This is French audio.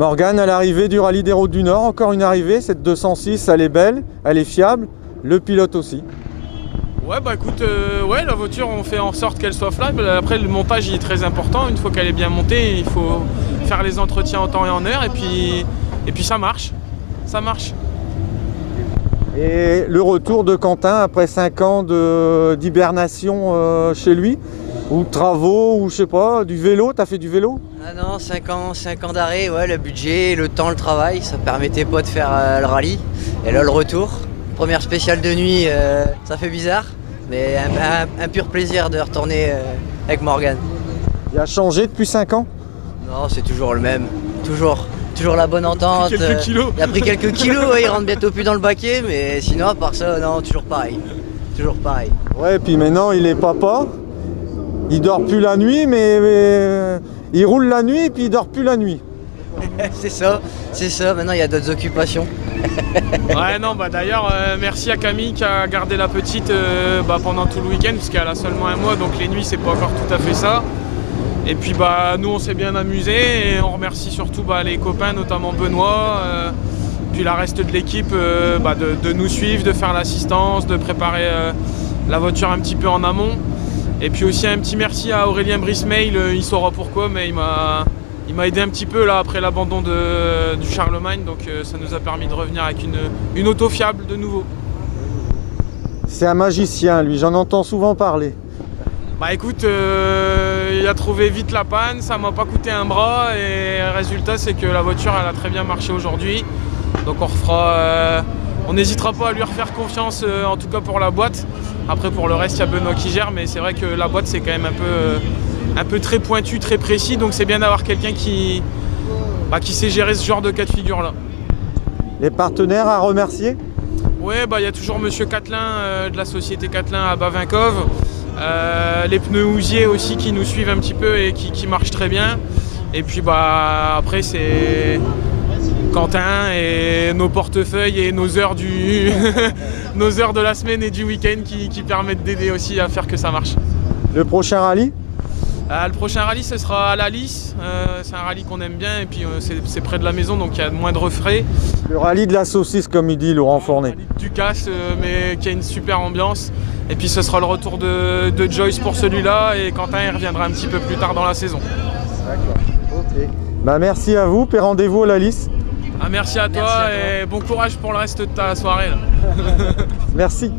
Morgane, à l'arrivée du rallye des Routes du Nord, encore une arrivée, cette 206, elle est belle, elle est fiable, le pilote aussi. Ouais, bah écoute, ouais, la voiture, on fait en sorte qu'elle soit fiable. Après, le montage il est très important. Une fois qu'elle est bien montée, il faut faire les entretiens en temps et en heure. Et puis ça marche. Ça marche. Et le retour de Quentin après 5 ans d'hibernation chez lui, ou de travaux, ou je sais pas, du vélo, t'as fait du vélo? Ah non, 5 ans d'arrêt, ouais, le budget, le temps, le travail, ça permettait pas de faire le rallye. Et là, le retour, première spéciale de nuit, ça fait bizarre, mais un pur plaisir de retourner avec Morgane. Il a changé depuis 5 ans? Non, c'est toujours le même, toujours la bonne entente. Quelques kilos. Il a pris quelques kilos, ouais, il rentre bientôt plus dans le baquet, mais sinon, à part ça, non, toujours pareil. Toujours pareil. Ouais, et puis maintenant il est papa, il dort plus la nuit, mais il roule la nuit et puis il dort plus la nuit. c'est ça, maintenant il y a d'autres occupations. Ouais, non, bah d'ailleurs, merci à Camille qui a gardé la petite pendant tout le week-end, puisqu'elle a seulement 1 mois, donc les nuits, c'est pas encore tout à fait ça. Et puis bah nous on s'est bien amusé et on remercie surtout les copains, notamment Benoît, puis la reste de l'équipe de nous suivre, de faire l'assistance, de préparer la voiture un petit peu en amont. Et puis aussi un petit merci à Aurélien Brismail, il saura pourquoi, mais il m'a aidé un petit peu là après l'abandon du Charlemagne, donc ça nous a permis de revenir avec une auto fiable de nouveau. C'est un magicien lui, j'en entends souvent parler. Bah écoute, il a trouvé vite la panne, ça m'a pas coûté un bras et le résultat c'est que la voiture elle a très bien marché aujourd'hui. Donc on n'hésitera pas à lui refaire confiance en tout cas pour la boîte. Après pour le reste il y a Benoît qui gère, mais c'est vrai que la boîte c'est quand même un peu très pointu, très précis, donc c'est bien d'avoir quelqu'un qui sait gérer ce genre de cas de figure là. Les partenaires à remercier? Ouais, il y a toujours Monsieur Catelin de la société Catelin à Bavinkov. Les pneus Housier aussi qui nous suivent un petit peu et qui marchent très bien. Et puis après c'est Quentin et nos portefeuilles et nos heures nos heures de la semaine et du week-end qui permettent d'aider aussi à faire que ça marche. Le prochain rallye? Le prochain rallye ce sera à la Lys, c'est un rallye qu'on aime bien et puis c'est près de la maison donc il y a moindre frais. Le rallye de la saucisse comme il dit Laurent Fournet. Du casse mais qui a une super ambiance. Et puis ce sera le retour de Joyce pour celui-là et Quentin il reviendra un petit peu plus tard dans la saison. D'accord, ok. Merci à vous, et rendez-vous à la Lys. Merci à toi et bon courage pour le reste de ta soirée là. Merci.